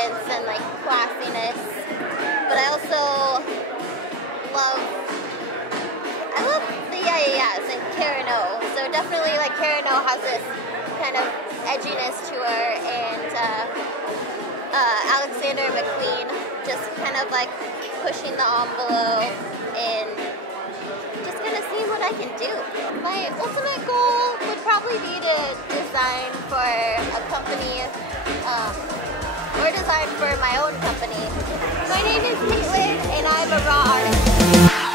elegance and like classiness, but I also love the yeah and Karen O. So definitely like Karen O has this kind of edginess to her, and Alexander McQueen just kind of like pushing the envelope and just kind of seeing what I can do. My ultimate goal would probably be to design for a company or design for my own company. My name is Caitlin and I'm a raw artist.